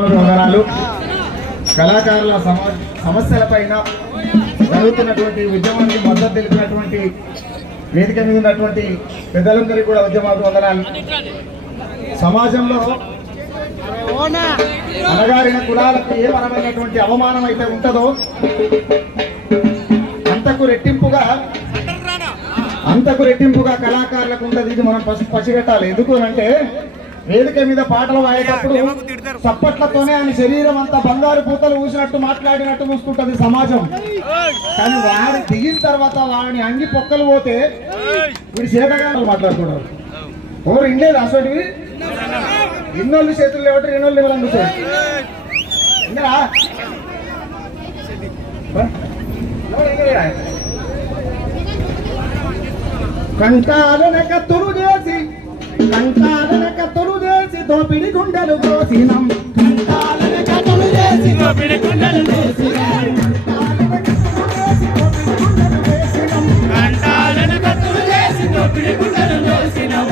వందనాలు. కళాకారుల సమస్యలపైన జరుగుతున్నటువంటి ఉద్యమానికి మద్దతు తెలిపినటువంటి వేదిక మీద ఉన్నటువంటి పెద్దలందరికీ కూడా ఉద్యమాలకు వందనాలు. సమాజంలో అణగారిన కులాలకు ఏ పరమైనటువంటి అవమానం అయితే ఉంటుందో అంతకు రెట్టింపుగా కళాకారులకు ఉంటుంది. ఇది మనం పసిగట్టాలి. ఎందుకు అంటే వేదిక మీద పాటలు వాడేటప్పుడు చప్పట్లతోనే ఆయన శరీరం అంతా బంగారు పూతలు ఊసినట్టు మాట్లాడినట్టు చూసుకుంటుంది సమాజం. కానీ వాడు దిగిన తర్వాత వాడిని అంగి పొక్కలు పోతే వీడు చేతగానే మాట్లాడుతున్నారు. ఎవరు ఇండేది అసలు ఇన్నోళ్ళు చేతులు లేవట్టు ఇన్నోళ్ళు ఇవ్వాలని చూసాడు. కంటాలన కత్తులు చేసి దోపిడి గుండెలు కోసినం. కంటాలన కత్తులు చేసి దోపిడి గుండెలు కోసినం. కంటాలన కత్తులు చేసి దోపిడి గుండెలు కోసినం.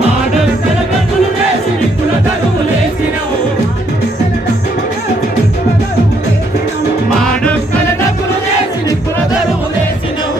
మాడొక్కల కత్తులు చేసి నిప్పుల తరువులేసినం. మాడొక్కల కత్తులు చేసి నిప్పుల తరువులేసినం.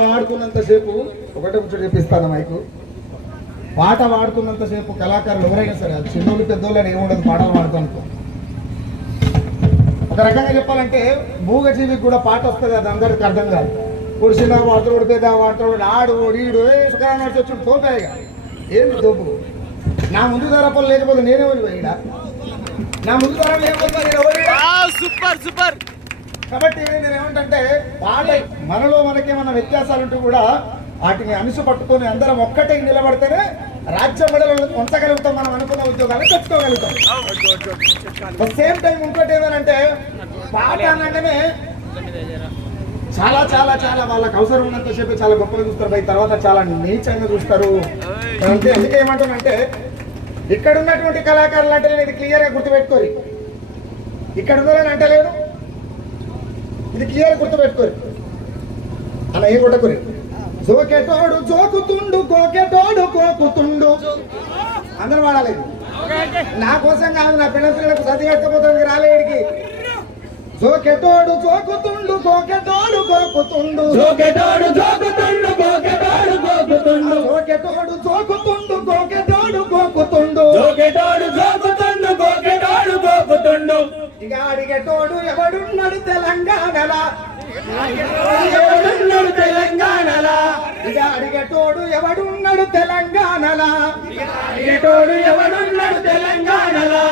పాడుతున్నంతసేపు ఒకటే ముచ్చట చెప్పిస్తాను మైకు. పాట పాడుతున్నంతసేపు కళాకారులు ఎవరైనా సరే, అది చిన్నోళ్ళు పెద్దోళ్ళు అని ఏముండదు, పాటలు పాడుతాను. ఒక రకంగా చెప్పాలంటే మూగజీవికి కూడా పాట వస్తుంది, అది అందరికి అర్థం కాదు. ఇప్పుడు చిన్న వాడుతాడు, పెద్ద వాడుతాడు, ఆడు ఈడు సుఖాన్ని నడిచి వచ్చి తోపాయిగా ఏంది తోపు. నా ముందు ధరపలు లేకపోతే నేనేమని పోయిడా, నా ముందు ధర లేకపోతే నేను ఎవరిడా. Super super. కాబట్టి నేను ఏమంటే పాట మనలో మనకేమన్నా వ్యత్యాసాలు ఉంటే కూడా వాటిని అనిసి పట్టుకొని అందరం ఒక్కటే నిలబడితేనే రాజ్య మెడలు ఉంచగలుగుతాం, మనం అనుకున్న ఉద్యోగాలు తెచ్చుకోగలుగుతాం. సేమ్ టైం ఇంకోటి ఏమనంటే పాట అనగానే చాలా చాలా చాలా వాళ్ళకి అవసరం ఉన్నంతసేపు చాలా గొప్పగా చూస్తారు, బయట తర్వాత చాలా నీచంగా చూస్తారు. అంటే అందుకే ఏమంటానంటే ఇక్కడ ఉన్నటువంటి కళాకారులు అంటే నేను ఇది క్లియర్గా గుర్తుపెట్టుకోరు, ఇక్కడ ఉన్నదని అంటలేను, ఇది క్లియర్ గుర్తుపెట్టుకోరు అలా ఏం కొట్టకూరి. జోకెటోడు జోకుతుండు, కోకెటోడు కోకుతుండు, అందరూ వాడాలేదు. నా కోసం కాదు, నా పిల్లలకు సతి కట్టకపోతానికి రాలేడికి. జోకెటోడు జోకుతుండు, కోకెటోడు కోకుతుండు, జోకెటోడు జోకుతుండు, కోకెటోడు కోకుతుండు, జోకెటోడు జోకుతుండు, కోకెటోడు కోకుతుండు, జోకెటోడు జోకుతుండు, కోకెటోడు కోకుతుండు. ఇక అడిగేటోడు ఎవడున్నాడు తెలంగాణలా, ఎవడున్నాడు తెలంగాణలా, ఇక అడిగేటోడు ఎవడున్నాడు తెలంగాణలా, అడిగేటోడు ఎవడున్నాడు తెలంగాణలా.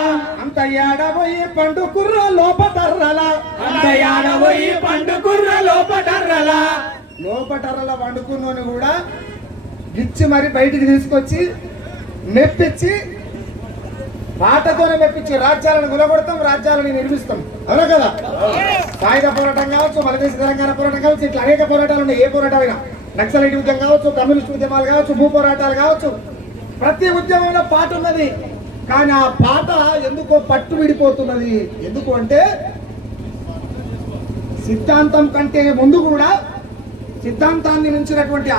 అంత ఏడబోయి పండు కుర్ర లోపటర్రలా, అంత యాడబోయి పండుకుర్ర లోపటర్రలా, లోపటర్రల పండుకున్నోని కూడా గిచ్చి మరి బయటికి తీసుకొచ్చి మెప్పించి, పాటతోనే మెప్పించి రాజ్యాలను గులగొడతాం, రాజ్యాలను నిర్మిస్తాం. అవునా కదా? సాయుధ పోరాటం కావచ్చు, మలదేశ తెలంగాణ పోరాటం కావచ్చు, ఇట్లా అనేక పోరాటాలు ఉన్నాయి. ఏ పోరాటం అయినా నక్సలైట్ ఉద్యమం కావచ్చు, కమ్యూనిస్ట్ ఉద్యమాలు కావచ్చు, భూ పోరాటాలు కావచ్చు, ప్రతి ఉద్యమంలో పాట ఉన్నది. కానీ ఆ పాట ఎందుకో పట్టు విడిపోతున్నది. ఎందుకు అంటే సిద్ధాంతం కంటే ముందు కూడా సిద్ధాంతాన్ని మించినటువంటి